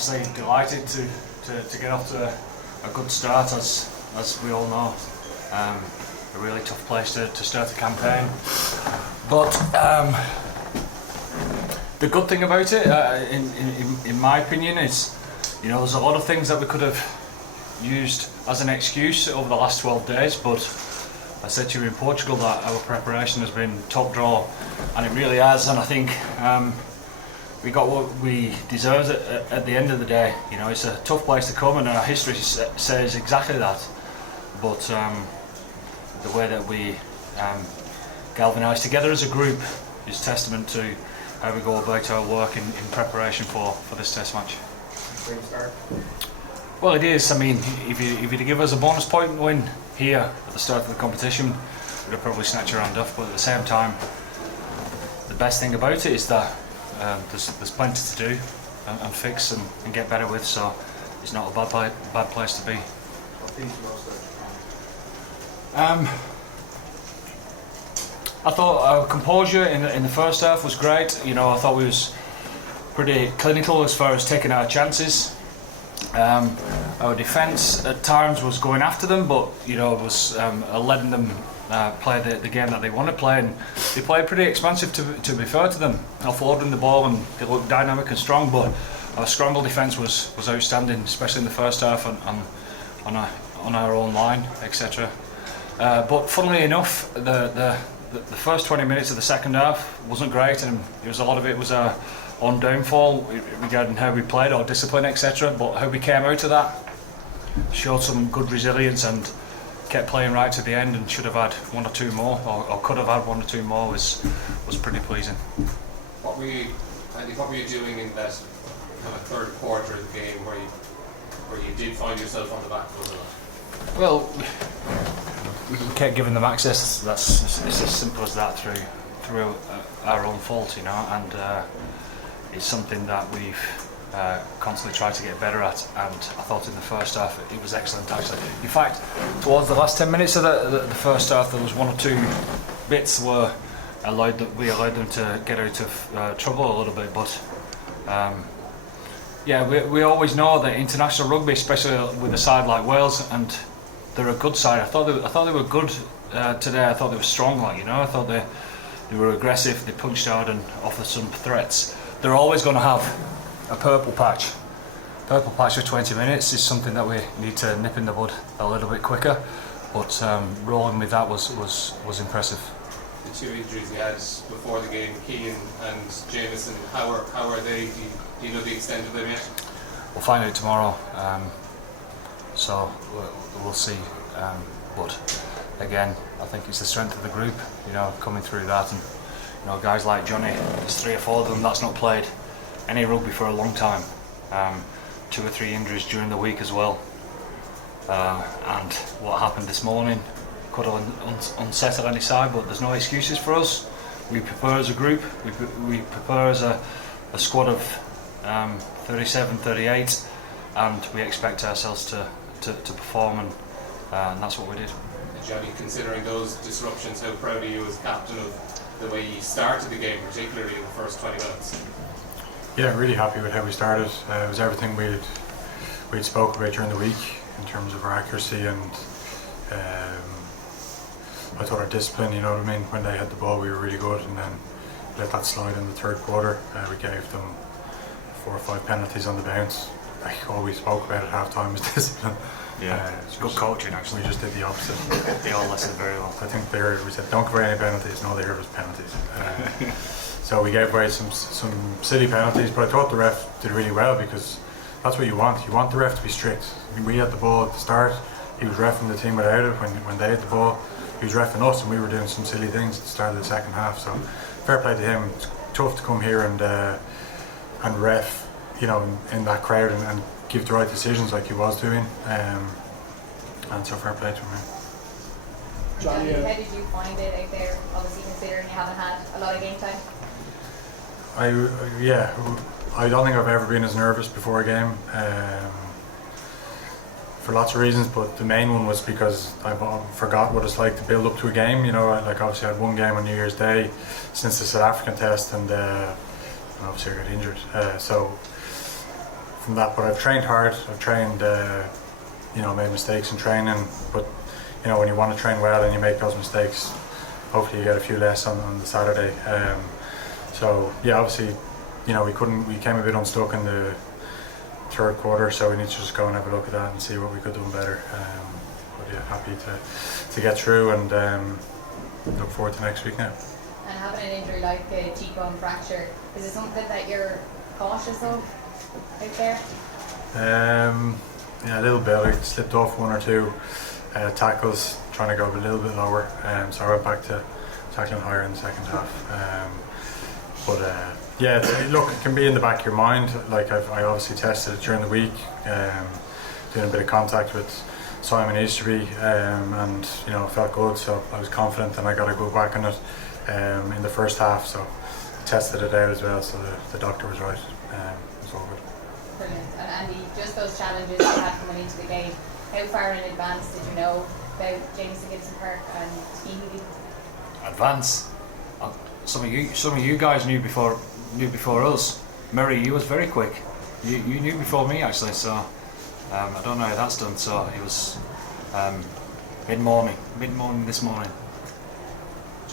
obviously delighted to get off to a good start, as we all know. A really tough place to start the campaign. But the good thing about it, in my opinion, is there's a lot of things that we could have used as an excuse over the last 12 days, but I said to you in Portugal that our preparation has been top draw, and it really has, and I think we got what we deserved at the end of the day. It's a tough place to come, and our history says exactly that, but the way that we galvanised together as a group is testament to how we go about our work in preparation for this test match. Well, it is. I mean, if you'd give us a bonus point win here at the start of the competition, we'd have probably snatched your hand off, but at the same time, the best thing about it is that there's plenty to do and fix and get better with, so it's not a bad place to be. I thought our composure in the first half was great. I thought we was pretty clinical as far as taking our chances. Our defence at times was going after them, but was letting them play the game that they want to play, and they played pretty expansive to be fair to them, offloading the ball, and they looked dynamic and strong. But our scramble defence was outstanding, especially in the first half on our own line, etc. But funnily enough, the first 20 minutes of the second half wasn't great, and a lot of it was our own downfall regarding how we played, our discipline, etc. But how we came out of that showed some good resilience and kept playing right to the end, and should have had one or two more, or could have had one or two more, was pretty pleasing. What were you doing in that kind of third quarter of the game where you did find yourself on the back foot a lot? Well, we kept giving them access. It's as simple as that, through our own fault, and it's something that we've constantly tried to get better at, and I thought in the first half it was excellent actually. In fact, towards the last 10 minutes of the first half, there was one or two bits where we allowed them to get out of trouble a little bit, but we always know that international rugby, especially with a side like Wales, and they're a good side. I thought they were good today. I thought they were strong, I thought they were aggressive, they punched hard and offered some threats. They're always going to have a purple patch. Purple patch for 20 minutes is something that we need to nip in the bud a little bit quicker, but rolling with that was impressive. The two injuries you had before the game, Keane and Jameson, how are they? Do you know the extent of them yet? We'll find out tomorrow, so we'll see. But again, I think it's the strength of the group, coming through that, and guys like Johnny, there's 3 or 4 of them that's not played any rugby for a long time. 2 or 3 injuries during the week as well, and what happened this morning could have unsettled any side, but there's no excuses for us. We prepare as a group, we prepare as a squad of 37, 38, and we expect ourselves to perform, and that's what we did. Johnny, considering those disruptions, how proud are you as captain of the way you started the game, particularly in the first 20 minutes? Yeah, really happy with how we started. It was everything we'd spoke about during the week in terms of our accuracy, and I thought our discipline, when they had the ball we were really good, and then let that slide in the third quarter. We gave them 4 or 5 penalties on the bounce. Like all we spoke about at half time was discipline. Yeah, it's good coaching actually. We just did the opposite. They all listened very well. I think we said don't give away any penalties, and all they heard was penalties. So we gave away some silly penalties, but I thought the ref did really well, because that's what you want. You want the ref to be strict. I mean, we had the ball at the start, he was reffing the team without it. When they had the ball, he was reffing us, and we were doing some silly things at the start of the second half. So fair play to him. It's tough to come here and ref, in that crowd, and give the right decisions like he was doing, and so fair play to him. Johnny, how did you find it out there, obviously considering you haven't had a lot of game time? I don't think I've ever been as nervous before a game, for lots of reasons, but the main one was because I forgot what it's like to build up to a game. Obviously I had one game on New Year's Day since the South African test, and obviously I got injured, so from that. But I've trained hard. I've trained, made mistakes in training. But when you want to train well and you make those mistakes, hopefully you get a few less on the Saturday. So yeah, obviously, we came a bit unstuck in the third quarter, so we need to just go and have a look at that and see what we could do better. But yeah, happy to get through and look forward to next week now. And having an injury like a cheekbone fracture, is it something that you're cautious of out there? Yeah, a little bit. I slipped off one or two tackles, trying to go a little bit lower, so I went back to tackling higher in the second half. Yeah, look, it can be in the back of your mind. Like I obviously tested it during the week, doing a bit of contact with Simon Easterby, and it felt good, so I was confident, and I got to go back on it in the first half. So I tested it out as well, so the doctor was right. It was all good. Brilliant. And Andy, just those challenges you had coming into the game, how far in advance did you know about Jameson Gibson Park and Stevie? Advance? Some of you guys knew before us. Murray, you was very quick. You knew before me actually, so I don't know how that's done. So it was mid-morning this morning.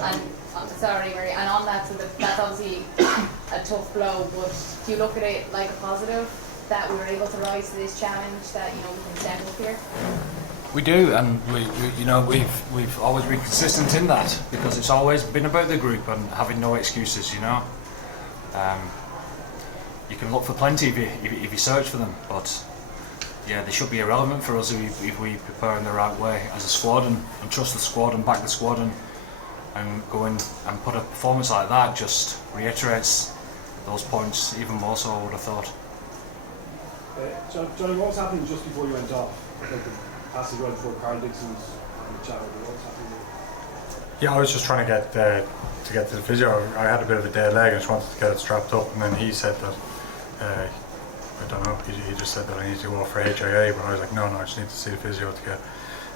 And I'm sorry, Murray. And on that, so that's obviously a tough blow. But do you look at it like a positive that we were able to rise to this challenge? That we can stand up here. We do, and we've always been consistent in that, because it's always been about the group and having no excuses. You can look for plenty if you search for them, but yeah, they should be irrelevant for us if we prepare in the right way as a squad and trust the squad and back the squad and go in and put a performance like that just reiterates those points even more so, I would have thought. Johnny, what was happening just before you went off? Passage right before Carl Dixon's chat. What was happening there? Yeah, I was just trying to get to the physio. I had a bit of a dead leg. I just wanted to get it strapped up, and then he said that I don't know. He just said that I need to go off for HIA, but I was like, no, I just need to see the physio to get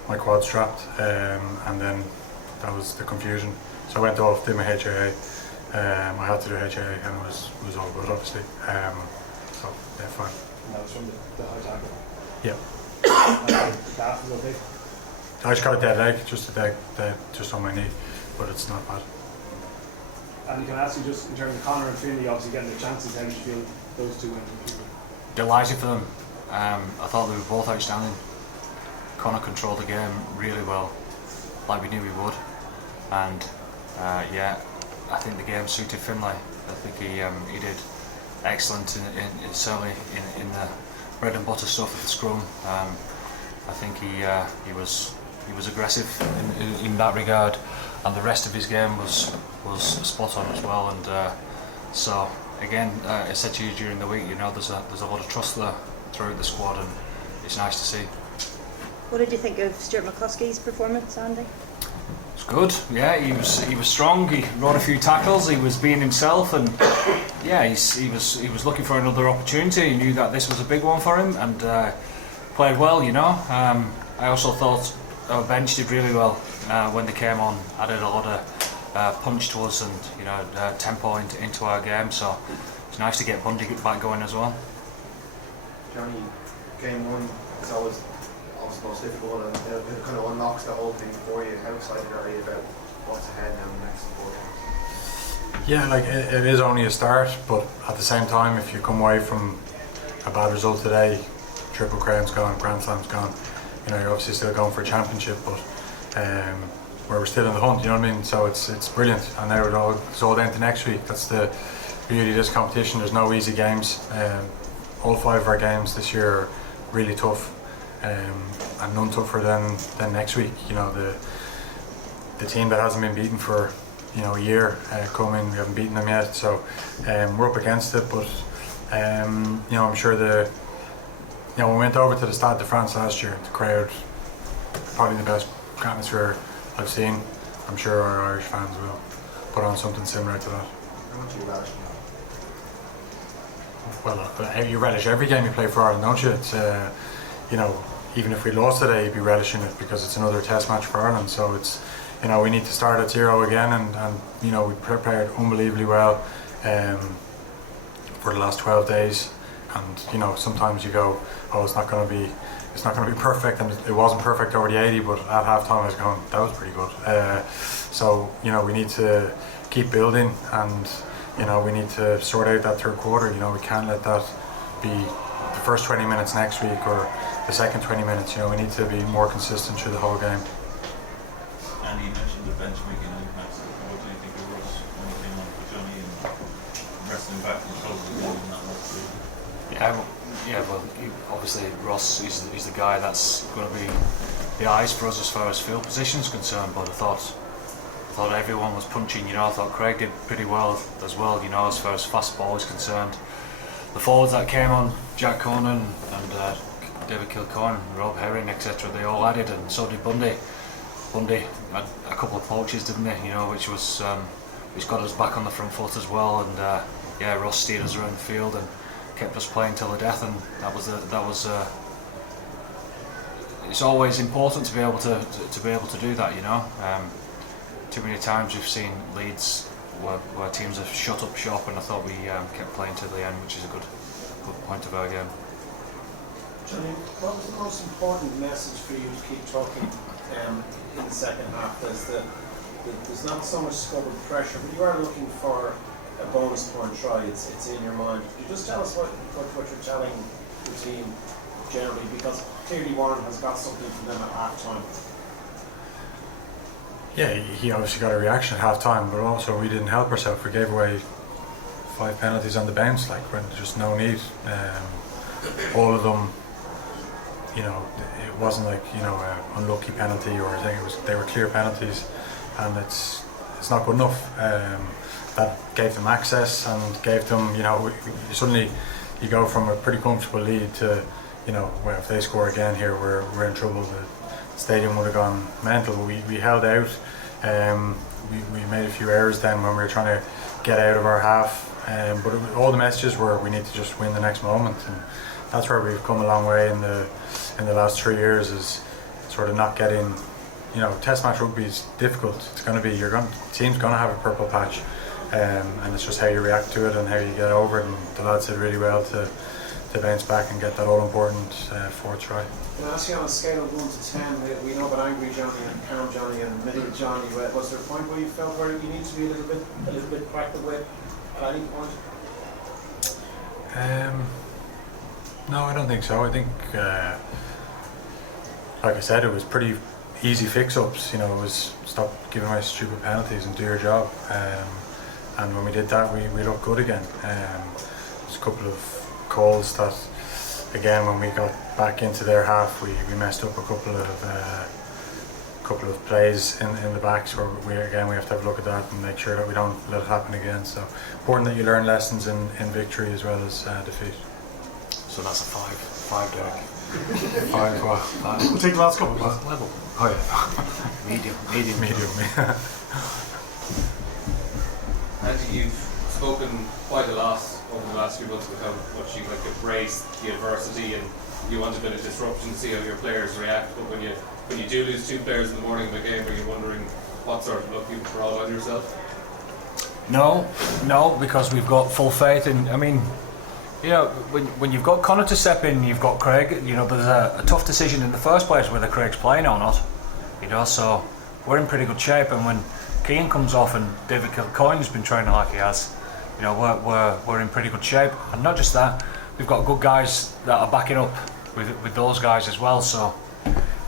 my quad strapped, and then that was the confusion. So I went off, did my HIA. I had to do HIA, and it was all good, obviously. So yeah, fine. And that was from the high tackle. Yeah. The calf is okay. I just got a dead leg, just just on my knee, but it's not bad. And can I ask you, just in terms of Connor and Finley obviously getting their chances, how did you feel those two went? Delighted for them. I thought they were both outstanding. Connor controlled the game really well, like we knew he would, and I think the game suited Finlay. I think he did excellent in certainly in the bread and butter stuff at the scrum. I think he was aggressive in that regard, and the rest of his game was spot on as well. And so again, I said to you during the week, there's a lot of trust there throughout the squad, and it's nice to see. What did you think of Stuart McCluskey's performance, Andy? It's good. Yeah, he was strong. He wrote a few tackles. He was being himself, and yeah, he was looking for another opportunity. He knew that this was a big one for him, and played well. I also thought our bench did really well when they came on. Added a lot of punch to us, and tempo into our game. So it's nice to get Bundy back going as well. Johnny, game one is always the most difficult, and it kind of unlocks the whole thing for you. How excited are you about what's ahead now in the next 4 games? Yeah, it is only a start, but at the same time, if you come away from a bad result today, Triple Crown's gone, Grand Slam's gone, you're obviously still going for a championship, but where we're still in the hunt, you know what I mean? So it's brilliant, and now it's all down to next week. That's the beauty of this competition. There's no easy games. All 5 of our games this year are really tough, and none tougher than next week. The team that hasn't been beaten for a year come in, we haven't beaten them yet, so we're up against it. But I'm sure when we went over to the Stade de France last year, the crowd, probably the best atmosphere I've seen. I'm sure our Irish fans will put on something similar to that. How much do you relish now? Well, you relish every game you play for Ireland, don't you? It's even if we lost today, you'd be relishing it because it's another test match for Ireland. So it's we need to start at 0 again, and we prepared unbelievably well for the last 12 days. And you know, sometimes you go, oh, it's not going to be perfect, and it wasn't perfect over the 80, but at half time I was going, that was pretty good. So you know, we need to keep building, and you know, we need to sort out that third quarter. You know, we can't let that be the first 20 minutes next week or the second 20 minutes. You know, we need to be more consistent through the whole game. And you mentioned the bench making impacts. What do you think of Ross when he came on for Johnny and wrestling back and closing the game in that much? Well, obviously Ross is the guy that's going to be the eyes for us as far as field position is concerned. But I thought everyone was punching. You know, I thought Craig did pretty well as well. You know, as far as fast ball is concerned. The forwards that came on, Jack Conan and David Kilcoyne, Rob Herring, etc. They all added, and so did Bundy. Bundy had a couple of poaches, didn't they? You know, which got us back on the front foot as well. And Ross steered us around the field and kept us playing till the death, and that was it's always important to be able to do that, you know. Too many times we've seen Leeds where teams have shut up shop, and I thought we kept playing till the end, which is a good point of our game. Johnny, what was the most important message for you to keep talking in the second half? There's not so much scope of pressure, but you are looking for a bonus point try. It's in your mind. Could you just tell us what you're telling the team generally, because clearly Warren has got something from them at half time. Yeah, he obviously got a reaction at half time, but also we didn't help ourselves. We gave away 5 penalties on the bounce, like when there's just no need. All of them, you know, it wasn't like, you know, an unlucky penalty or anything. They were clear penalties, and it's not good enough. That gave them access and gave them, you know, suddenly you go from a pretty comfortable lead to, you know, well, if they score again here, we're in trouble. The stadium would have gone mental. We held out. We made a few errors then when we were trying to get out of our half. But all the messages were we need to just win the next moment, and that's where we've come a long way in the last 3 years, is sort of not getting, you know, test match rugby is difficult. It's going to be, team's going to have a purple patch, and it's just how you react to it and how you get over it, and the lads did really well to bounce back and get that all important fourth try. Can I ask you, on a scale of 1 to 10, we know about angry Johnny and calm Johnny and middle Johnny, was there a point where you felt where you need to be a little bit cracked the whip at any point? No, I don't think so. I think, like I said, it was pretty easy fix-ups. You know, it was stop giving away stupid penalties and do your job. And when we did that, we looked good again. There's a couple of calls that, again, when we got back into their half, we messed up a couple of plays in the backs where we have to have a look at that and make sure that we don't let it happen again. So important that you learn lessons in victory as well as defeat. So that's a 5, Derek. 5. We'll take the last couple. Level. Oh yeah. Medium. Andy, you've spoken quite a lot over the last few months about how much you like embrace the adversity and you want a bit of disruption to see how your players react. But when you do lose 2 players in the morning of a game, are you wondering what sort of look you've brought on yourself? No, because we've got full faith in. I mean, you know, when you've got Connor to step in, you've got Craig. You know, there's a tough decision in the first place whether Craig's playing or not. You know, so we're in pretty good shape. And when Keane comes off and David Kilcoyne's been training like he has, you know, we're in pretty good shape. And not just that, we've got good guys that are backing up with those guys as well. So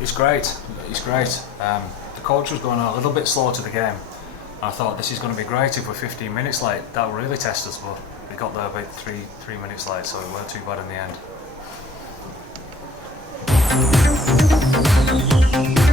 it's great. The coach was going a little bit slow to the game. I thought this is going to be great if we're 15 minutes late. That will really test us, but we got there about 3 minutes late, so it weren't too bad in the end.